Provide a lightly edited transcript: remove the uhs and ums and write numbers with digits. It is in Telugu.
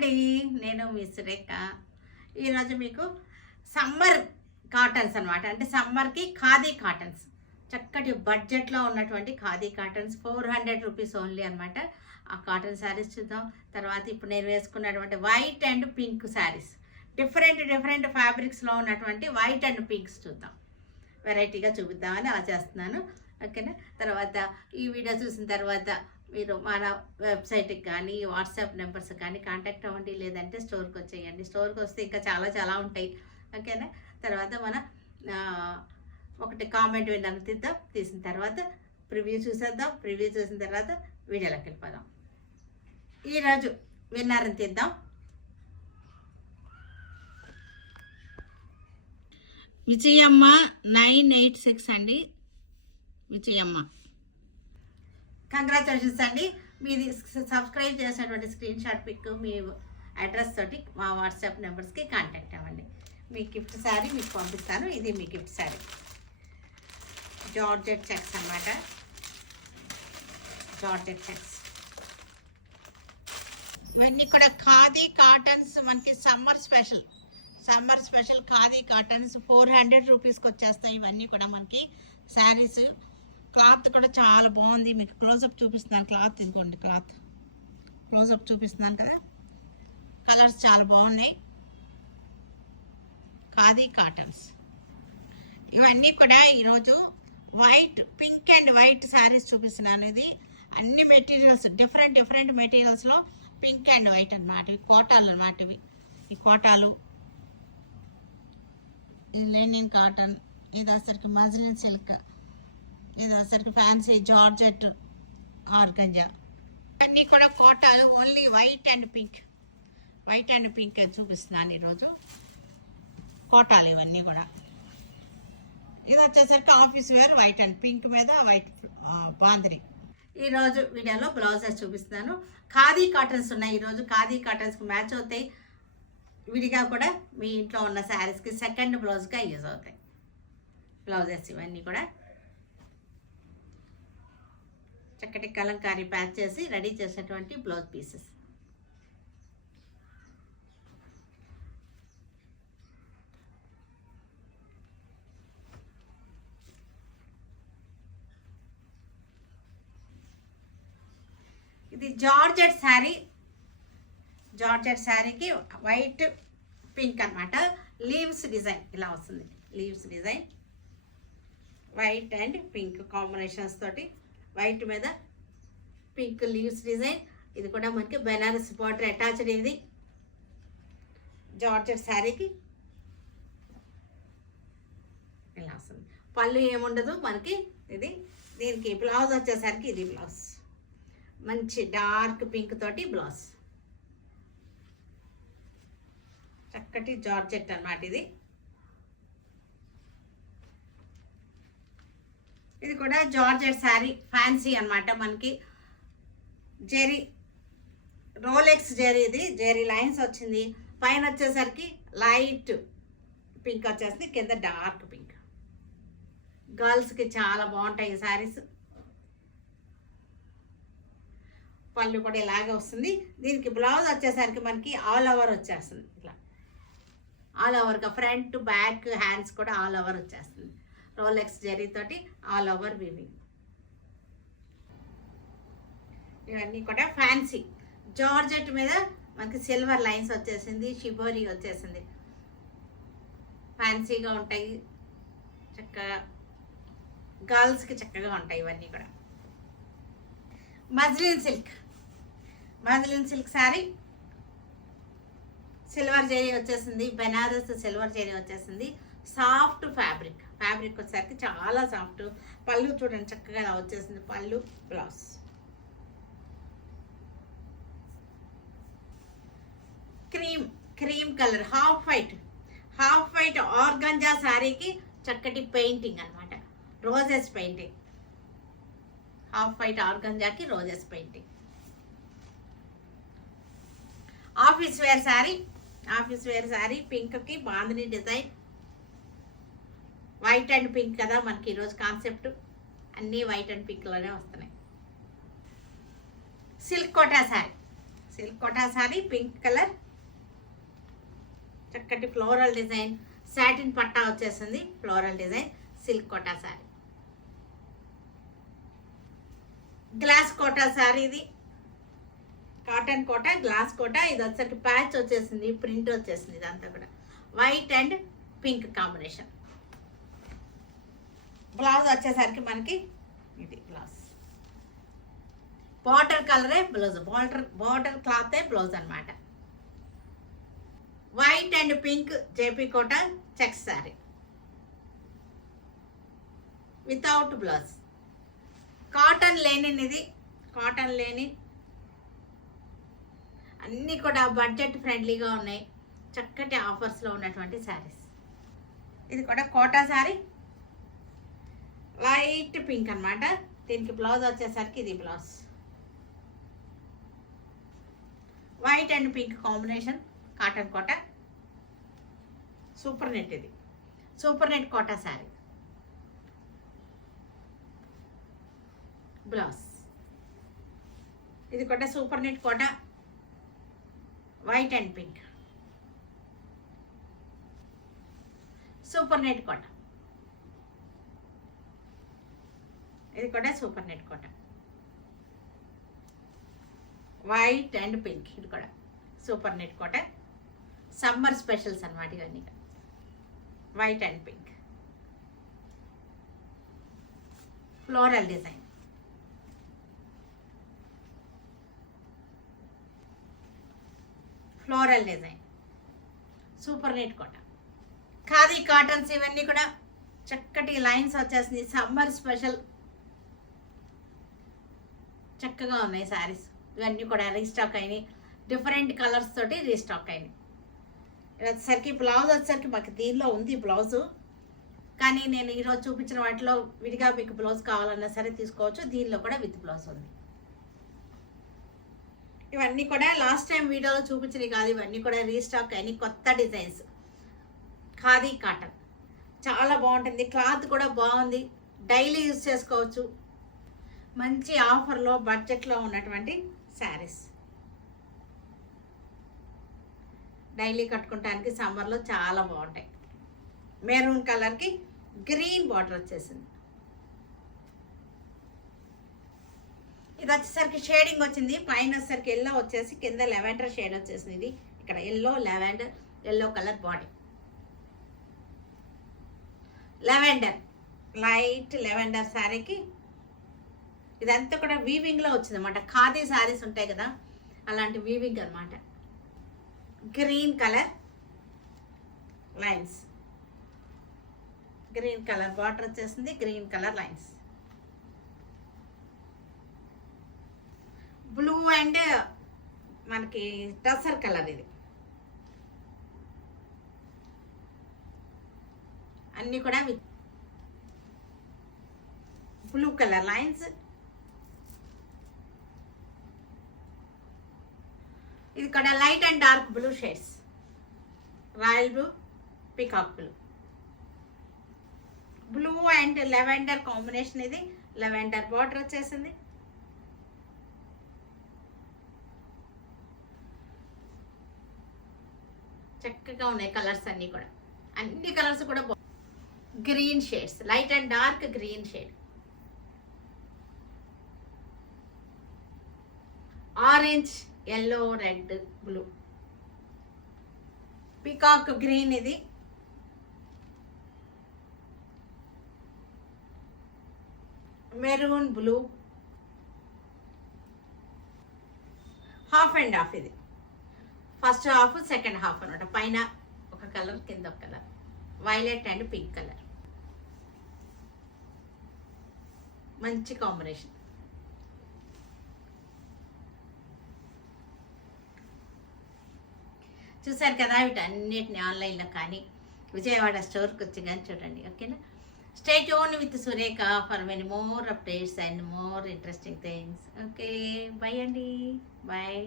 అండి, నేను మీ సురేఖ. ఈరోజు మీకు సమ్మర్ కాటన్స్ అనమాట. అంటే సమ్మర్కి ఖాదీ కాటన్స్, చక్కటి బడ్జెట్లో ఉన్నటువంటి ఖాదీ కాటన్స్ 400 రూపీస్ ఓన్లీ అనమాట. ఆ కాటన్ శారీస్ చూద్దాం. తర్వాత ఇప్పుడు నేను వేసుకున్నటువంటి white and pink saris, different ఫ్యాబ్రిక్స్లో ఉన్నటువంటి వైట్ అండ్ పింక్స్ చూద్దాం. వెరైటీగా చూపిద్దామని అలా చేస్తున్నాను, ఓకేనా. తర్వాత ఈ వీడియో చూసిన తర్వాత మీరు మన వెబ్సైట్కి కానీ వాట్సాప్ నెంబర్స్ కానీ కాంటాక్ట్ అవ్వండి, లేదంటే స్టోర్కి వచ్చేయండి. స్టోర్కి వస్తే ఇంకా చాలా ఉంటాయి, ఓకేనా. తర్వాత మన ఒకటి కామెంట్ విన్నాను తీద్దాం. తీసిన తర్వాత ప్రివ్యూ చూసేద్దాం. ప్రివ్యూ చూసిన తర్వాత వీడియోలోకి వెళ్ళిపోదాం. ఈరోజు విన్నారని తీద్దాం. విజయమ్మ 986 అండి. విజయమ్మ, కంగ్రాచులేషన్స్ అండి. మీది సబ్స్క్రైబ్ చేసినటువంటి స్క్రీన్ షాట్ పిక్ మీ అడ్రస్ తోటి మా వాట్సాప్ నెంబర్స్కి కాంటాక్ట్ అవ్వండి. మీ గిఫ్ట్ శారీ మీకు పంపిస్తాను. ఇది మీ గిఫ్ట్ శారీ, జార్జెట్ చెక్స్ అన్నమాట. జార్జెట్ చెక్స్ ఇవన్నీ కూడా ఖాదీ కాటన్స్. మనకి సమ్మర్ స్పెషల్ ఖాదీ కాటన్స్ 400 రూపీస్కి వచ్చేస్తాయి. ఇవన్నీ కూడా మనకి శారీస్. క్లాత్ కూడా చాలా బాగుంది. మీకు క్లోజప్ చూపిస్తున్నాను. క్లాత్ ఇదిగోండి, క్లాత్ క్లోజప్ చూపిస్తున్నాను కదా. కలర్స్ చాలా బాగున్నాయి. ఖాదీ కాటన్స్ ఇవన్నీ కూడా ఈరోజు పింక్ అండ్ వైట్ శారీస్ చూపిస్తున్నాను. ఇది అన్ని మెటీరియల్స్ డిఫరెంట్ మెటీరియల్స్లో పింక్ అండ్ వైట్ అనమాట. ఇవి కోటాలు అనమాట. ఈ కోటాలు, ఇది లెనిన్ కాటన్, ఇది అసలుకి మజ్లిన్ సిల్క్, ఇది అసలుకి ఫ్యాన్సీ జార్జెట్ ఆర్గంజా. అన్నీ కూడా కోటాలు. ఓన్లీ వైట్ అండ్ పింక్ చూపిస్తున్నాను ఈరోజు. కోటాలు ఇవన్నీ కూడా. ఇది వచ్చేసరికి office wear white and pink మీద వైట్ బాందరి. ఈరోజు వీడియోలో బ్లౌజెస్ చూపిస్తున్నాను. ఖాదీ కాటన్స్ ఉన్నాయి ఈరోజు. ఖాదీ కాటన్స్కి మ్యాచ్ అవుతాయి. విడిగా కూడా మీ ఇంట్లో ఉన్న శారీస్కి సెకండ్ బ్లౌజ్గా యూజ్ అవుతాయి బ్లౌజెస్. ఇవన్నీ కూడా చక్కటి కలంకారీ ప్యాచ్ చేసి రెడీ చేసినటువంటి బ్లౌజ్ పీసెస్. ఇది జార్జెట్ శారీకి వైట్ పింక్ అనమాట. లీవ్స్ డిజైన్ ఇలా వస్తుంది. Leaves design white and pink combinations తోటి, వైట్ మీద పింక్ లీవ్స్ డిజైన్. ఇది కూడా మనకి బెనారస్ బార్డర్ అటాచ్డ్. ఇది జార్జెట్ శారీకి ఇలా వస్తుంది. పళ్ళు ఏముండదు మనకి. దీనికి బ్లౌజ్ వచ్చేసరికి ఇది బ్లౌజ్ మంచి డార్క్ పింక్ తోటి బ్లౌజ్. చక్కటి జార్జెట్ అన్నమాట. ఇది కూడా జార్జెట్ శారీ, ఫ్యాన్సీ అన్నమాట. మనకి జెరీ రోలెక్స్ జెరీ, ఇది జెరీ లైన్స్ వచ్చింది. పైన వచ్చేసరికి లైట్ పింక్ వచ్చేసింది, కింద డార్క్ పింక్. గర్ల్స్కి చాలా బాగుంటాయి ఈ శారీస్. పళ్ళు కూడా ఇలాగే వస్తుంది. దీనికి బ్లౌజ్ వచ్చేసరికి మనకి ఆల్ ఓవర్ వచ్చేస్తుంది. ఇట్లా ఆల్ ఓవర్గా ఫ్రంట్ బ్యాక్ హ్యాండ్స్ కూడా ఆల్ ఓవర్ వచ్చేస్తుంది. రోలెక్స్ జెరీ తోటి ఆల్ ఓవర్ వీవింగ్. ఇవన్నీ కూడా ఫ్యాన్సీ జార్జెట్ మీద మనకి సిల్వర్ లైన్స్ వచ్చేసింది, షిబోరీ వచ్చేసింది. ఫ్యాన్సీగా ఉంటాయి, చక్కగా గర్ల్స్కి చక్కగా ఉంటాయి ఇవన్నీ కూడా. Muslin silk sari, silver zari వచ్చేసింది. బెనారస్ సిల్వర్ జరీ వచ్చేసింది. సాఫ్ట్ ఫ్యాబ్రిక్ వచ్చేసరికి చాలా సాఫ్ట్. పళ్ళు చూడండి చక్కగా ఇలా వచ్చేసింది. పళ్ళు, blouse. Cream colour half white organza శారీకి చక్కటి పెయింటింగ్ అనమాట. Roses painting. హాఫ్ వైట్ ఆర్గంజాకి roses painting. Office wear sari పింక్కి bandhani design. White and pink కదా మనకి ఈరోజు కాన్సెప్ట్. అన్నీ వైట్ అండ్ పింక్లోనే వస్తున్నాయి. Silk Kota sari, silk Kota sari pink colour, చక్కటి ఫ్లోరల్ డిజైన్, సాటిన్ పట్టా వచ్చేసింది, floral design, silk Kota sari. Glass Kota sari, ఇది కాటన్ కోట, గ్లాస్ కోట. ఇది వచ్చేసరికి ప్యాచ్ వచ్చేసింది, ప్రింట్ వచ్చేసింది, ఇదంతా కూడా white and pink combination. Blouse వచ్చేసరికి మనకి ఇది బ్లౌజ్ బార్డర్ కలరే బ్లౌజ్, బార్డర్ క్లాతే బ్లౌజ్ అనమాట. White and pink JP Kota checks sari without blouse. Cotton లేనిది, ఇది కాటన్ లేని, అన్నీ కూడా బడ్జెట్ ఫ్రెండ్లీగా ఉన్నాయి, చక్కటి ఆఫర్స్లో ఉన్నటువంటి శారీస్. ఇది కూడా కోటా శారీ, లైట్ పింక్ అనమాట. దీనికి బ్లౌజ్ వచ్చేసరికి ఇది blouse white and pink combination, cotton Kota, super net. ఇది super net Kota sari, blouse. ఇది కూడా super net Kota, white and pink, super net Kota. ఇది కూడా super net Kota, white and pink. ఇది కూడా super net Kota, summer specials అన్నమాట ఇవన్నీ. White and pink, floral design, floral design, super net Kota. Khadi cottons ఇవన్నీ కూడా చక్కటి లైన్స్ వచ్చేసింది, సమ్మర్ స్పెషల్, చక్కగా ఉన్నాయి శారీస్. ఇవన్నీ కూడా రీస్టాక్ అయినాయి, డిఫరెంట్ కలర్స్ తోటి రీస్టాక్ అయినాయి. వచ్చేసరికి బ్లౌజ్ వచ్చేసరికి మాకు దీనిలో ఉంది బ్లౌజు, కానీ నేను ఈరోజు చూపించిన వాటిలో విడిగా మీకు బ్లౌజ్ కావాలన్నా సరే తీసుకోవచ్చు, దీనిలో కూడా విత్ బ్లౌజ్ ఉంది. ఇవన్నీ కూడా లాస్ట్ టైం వీడియోలో చూపించినవి కాదు, ఇవన్నీ కూడా రీస్టాక్ అయినాయి, కొత్త డిజైన్స్. ఖాదీ కాటన్ చాలా బాగుంటుంది, క్లాత్ కూడా బాగుంది, డైలీ యూజ్ చేసుకోవచ్చు. మంచి ఆఫర్లో బడ్జెట్లో ఉన్నటువంటి శారీస్, డైలీ కట్టుకోవడానికి సమ్మర్లో చాలా బాగుంటాయి. మెరూన్ కలర్కి గ్రీన్ బార్డర్ వచ్చేసింది. ఇది వచ్చేసరికి షేడింగ్ వచ్చింది, పైన వచ్చేసరికి ఎల్లో వచ్చేసి కింద లెవెండర్ షేడ్ వచ్చేసింది. ఇది ఇక్కడ yellow lavender, yellow colour body, lavender, light lavender శారీకి ఇదంతా కూడా వీవింగ్లో వచ్చింది అనమాట. ఖాదీ శారీస్ ఉంటాయి కదా, అలాంటి వీవింగ్ అనమాట. Green colour lines, green colour border వచ్చేసింది, green colour lines, blue and మనకి టసర్ కలర్. ఇది అన్నీ కూడా విత్ బ్లూ కలర్ లైన్స్. ఇది కూడా light and dark blue shades, royal blue, peacock blue, blue and lavender combination. ఇది లెవెండర్ బార్డర్ వచ్చేసింది. చక్కగా ఉన్నాయి కలర్స్ అన్నీ కూడా, అన్ని కలర్స్ కూడా green shades, light and dark green shade, orange, yellow, red, blue, peacock green, ఇది maroon blue, half and half. ఇది ఫస్ట్ హాఫ్ సెకండ్ హాఫ్ అనమాట, పైన ఒక కలర్ కింద ఒక colour, violet and pink colour, మంచి కాంబినేషన్. చూసారు కదా, వీటన్నిటిని ఆన్లైన్లో కానీ విజయవాడ స్టోర్కి వచ్చి కానీ చూడండి. ఓకేనా? Stay tune with Surekha for many more updates and more interesting things. Okay, by అండి, బాయ్.